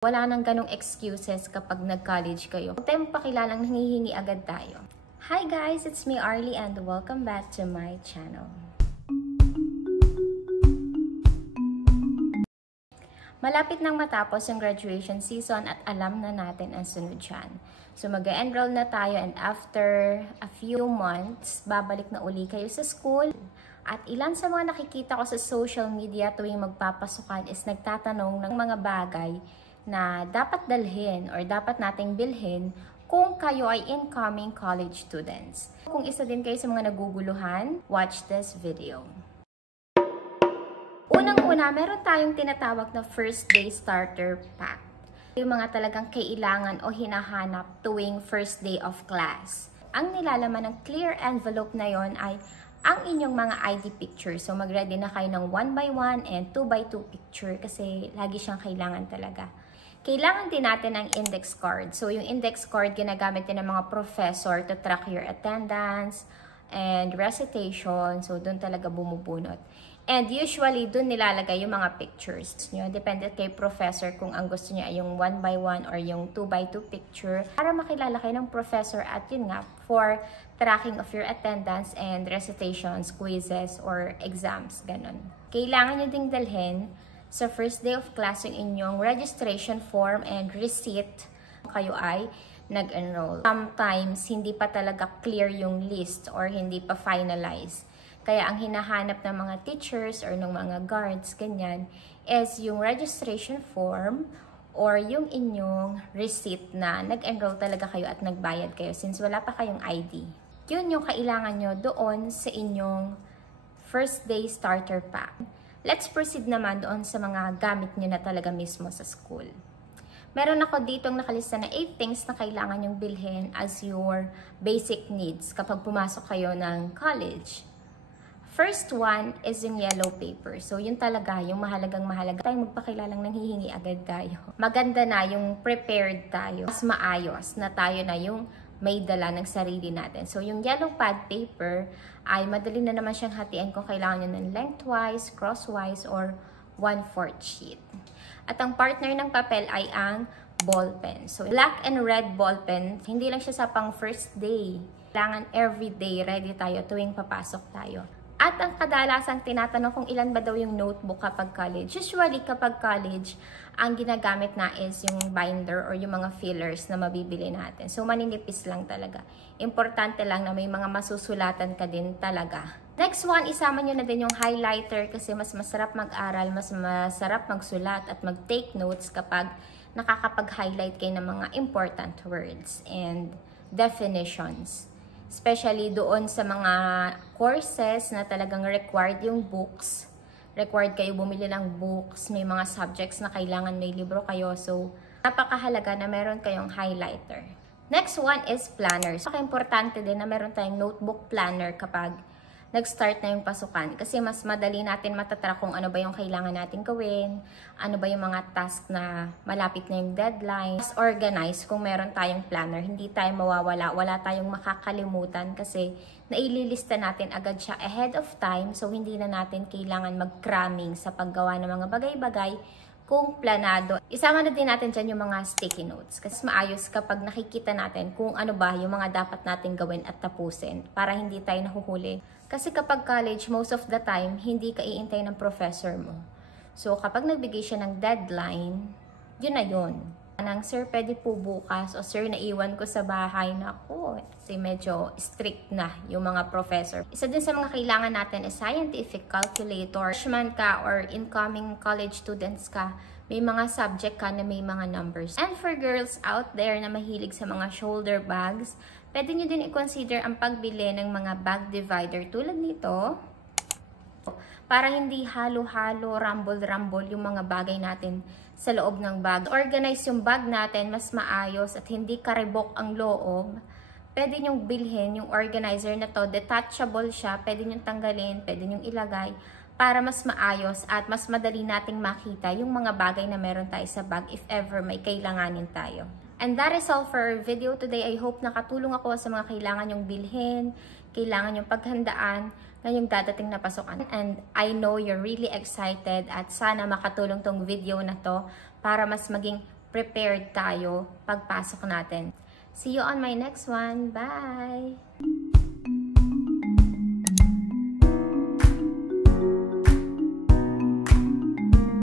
Wala nang ganong excuses kapag nag-college kayo. Huwag tayong pakilalang nangihingi agad tayo. Hi guys! It's me Arlie and welcome back to my channel. Malapit nang matapos yung graduation season at alam na natin ang sunod dyan. So mag-enroll na tayo and after a few months, babalik na uli kayo sa school. At ilan sa mga nakikita ko sa social media tuwing magpapasukan is nagtatanong ng mga bagay na dapat dalhin or dapat nating bilhin kung kayo ay incoming college students. Kung isa din kayo sa mga naguguluhan, watch this video. Unang-una, meron tayong tinatawag na first day starter pack. Yung mga talagang kailangan o hinahanap tuwing first day of class. Ang nilalaman ng clear envelope na yon ay ang inyong mga ID picture. So mag-ready na kayo ng 1x1 and 2x2 picture kasi lagi siyang kailangan talaga. Kailangan din natin ng index card. So yung index card ginagamit din ng mga professor to track your attendance and recitation. So doon talaga bumubunot. And usually doon nilalagay yung mga pictures nyo. Depende kay professor kung ang gusto niya ay yung 1x1 or yung 2x2 picture. Para makilala kayo ng professor at yun nga, for tracking of your attendance and recitations, quizzes, or exams. Ganon. Kailangan nyo ding dalhin sa first day of class yung inyong registration form and receipt kayo ay nag-enroll. Sometimes, hindi pa talaga clear yung list or hindi pa finalize. Kaya ang hinahanap ng mga teachers or ng mga guards, ganyan, is yung registration form or yung inyong receipt na nag-enroll talaga kayo at nagbayad kayo since wala pa kayong ID. Yun yung kailangan nyo doon sa inyong first day starter pack. Let's proceed naman doon sa mga gamit nyo na talaga mismo sa school. Meron ako ditong nakalista na 8 things na kailangan nyong bilhin as your basic needs kapag pumasok kayo ng college. First one is yung yellow paper. So yun talaga, yung mahalagang mahalaga. Tayo magpakilalang nanghihingi agad tayo. Maganda na yung prepared tayo. Mas maayos na tayo na yung may dala ng sarili natin. So, yung yellow pad paper ay madali na naman siyang hatiin kung kailangan nyo ng lengthwise, crosswise, or 1/4 sheet. At ang partner ng papel ay ang ballpen. So, black and red ballpen, hindi lang siya sa pang first day. Kailangan everyday ready tayo tuwing papasok tayo. At ang kadalasang tinatanong kung ilan ba daw yung notebook kapag college. Usually kapag college, ang ginagamit na is yung binder or yung mga fillers na mabibili natin. So maninipis lang talaga. Importante lang na may mga masusulatan ka din talaga. Next one, isama nyo na din yung highlighter kasi mas masarap mag-aral, mas masarap magsulat at mag-take notes kapag nakakapag-highlight kayo ng mga important words and definitions. Especially doon sa mga courses na talagang required yung books. Required kayo bumili ng books. May mga subjects na kailangan may libro kayo. So, napakahalaga na meron kayong highlighter. Next one is planner. So, importante din na meron tayong notebook planner kapag nag-start na yung pasukan. Kasi mas madali natin matatrack kung ano ba yung kailangan natin gawin, ano ba yung mga task na malapit na yung deadline. Mas organize kung meron tayong planner. Hindi tayo mawawala, wala tayong makakalimutan kasi naililista natin agad siya ahead of time. So, hindi na natin kailangan mag-cramming sa paggawa ng mga bagay-bagay kung planado. Isama na din natin dyan yung mga sticky notes. Kasi maayos kapag nakikita natin kung ano ba yung mga dapat natin gawin at tapusin para hindi tayo nahuhuli. Kasi kapag college, most of the time, hindi ka iintay ng professor mo. So, kapag nagbigay siya ng deadline, yun na yun. Anang, sir, pwede po bukas o sir, naiwan ko sa bahay na ako. Kasi medyo strict na yung mga professor. Isa din sa mga kailangan natin is scientific calculator. Freshman ka or incoming college students ka, may mga subject ka na may mga numbers. And for girls out there na mahilig sa mga shoulder bags, pwede nyo din i-consider ang pagbili ng mga bag divider tulad nito. Para hindi halo-halo, rumble-rumble yung mga bagay natin sa loob ng bag. Organize yung bag natin, mas maayos at hindi karibok ang loob. Pwede nyong bilhin yung organizer na to. Detachable siya, pwede nyong tanggalin, pwede nyong ilagay para mas maayos at mas madali nating makita yung mga bagay na meron tayo sa bag if ever may kailanganin tayo. And that is all for our video today. I hope nakatulong ako sa mga kailangan yung bilhin, kailangan yung paghandaan ngayong dadating na pasukan. And I know you're really excited at sana makatulong tong video na to para mas maging prepared tayo pagpasok natin. See you on my next one. Bye!